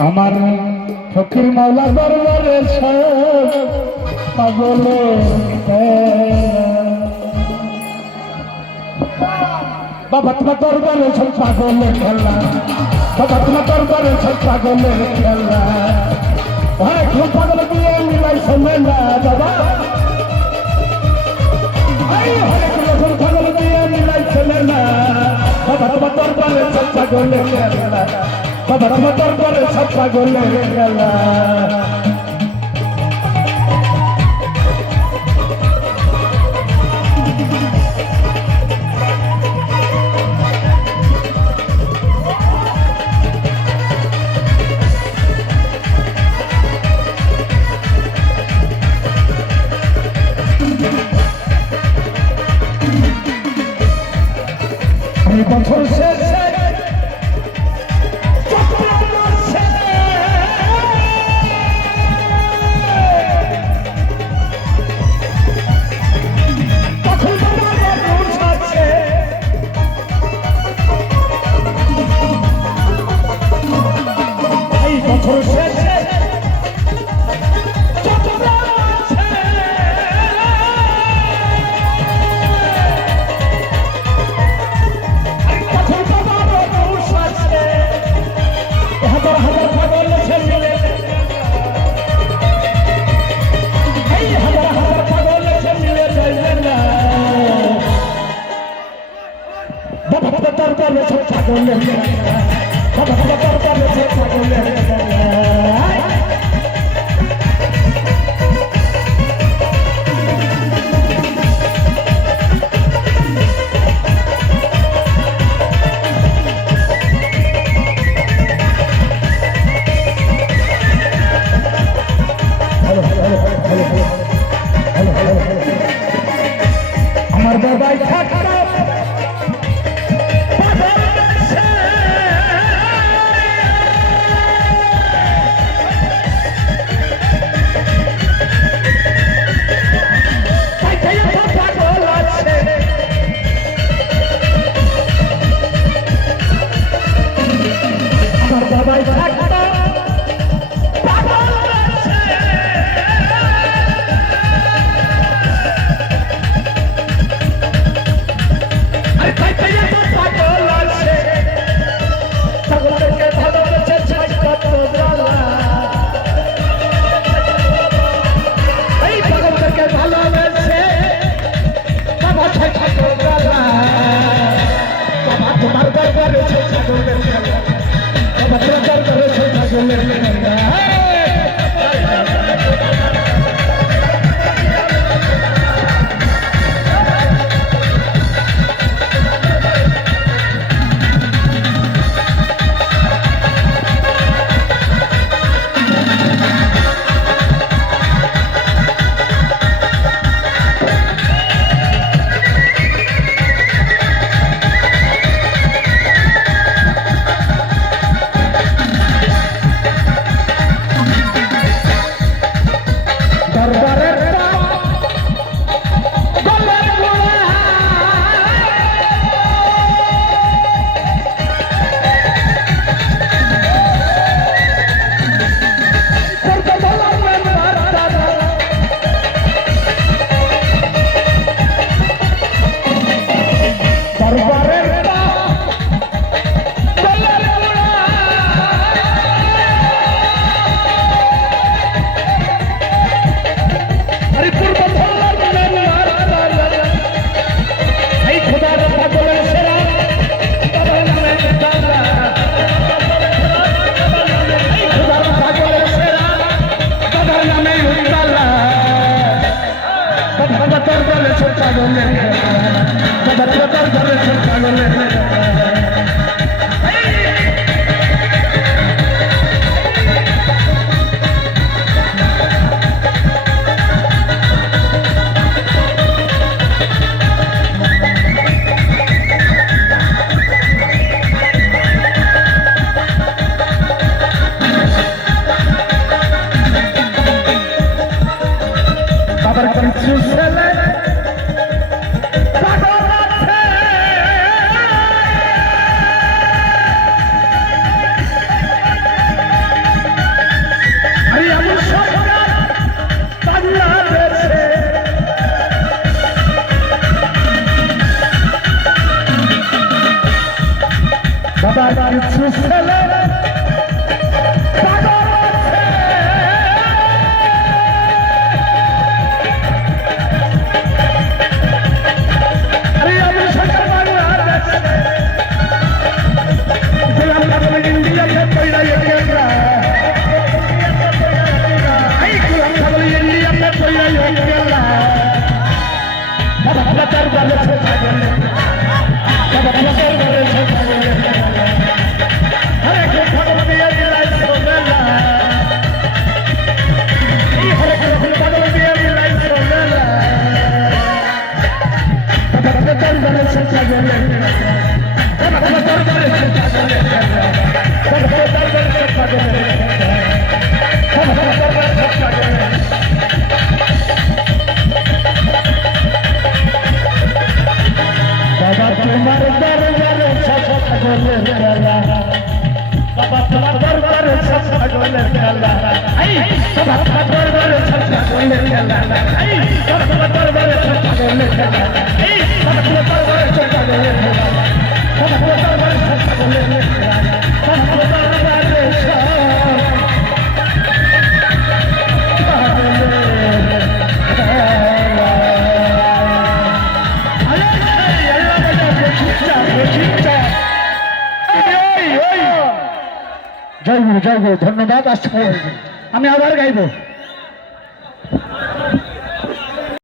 আমার ফকির মাওলা দরবারে সব পাগলে বাবা তোমার দরবারে সব পাগলে খেলা বাবা তোমার দরবারে সব পাগলে খেলা ভাই খুব পাগল দিয়ে মিলাই শোনে না বাবা পাগল দিয়ে মিলাই শোনে না বাবা তোমার দরবারে সব পাগলে খেলা বাবা তোমার দরবারে সব পাগলে খেলা বছর শেষে বছর শেষে আমার বাবাই থাকতো বাবা কিছু ছেলে পাগল আছে। আরে আমি সরকার বাংলাদেশে গোলাম পাগল ইন্ডিয়াতে কইরা একেরা এই গোলাম পাগল ইন্ডিয়াতে কইরা একেরা বাবা প্লাটার বলে পাগল বাবা প্লাটার বলে পাগল হরে কৃষ্ণ দিয়ে দিলাই সোমেলা এই হরে কৃষ্ণ পাগল দিয়ে দিলাই সোমেলা বাবা প্লাটার বলে পাগল বাবা প্লাটার বলে পাগল বাবা প্লাটার বলে পাগল বাবা প্লাটার বলে পাগল বাবা তোমার দরবারে সব পাগলের খেলা বাবা তোমার দরবারে সব পাগলের খেলা এই বাবা তোমার দরবারে সব পাগলের খেলা এই বাবা তোমার দরবারে সব পাগলের খেলা এই বাবা তোমার দরবারে সব পাগলের খেলা বাবা তোমার দরবারে সব পাগলের খেলা বাবা তোমার দরবারে সব জয় গুরু ধন্যবাদ। আসতে আমি আবার গাইব।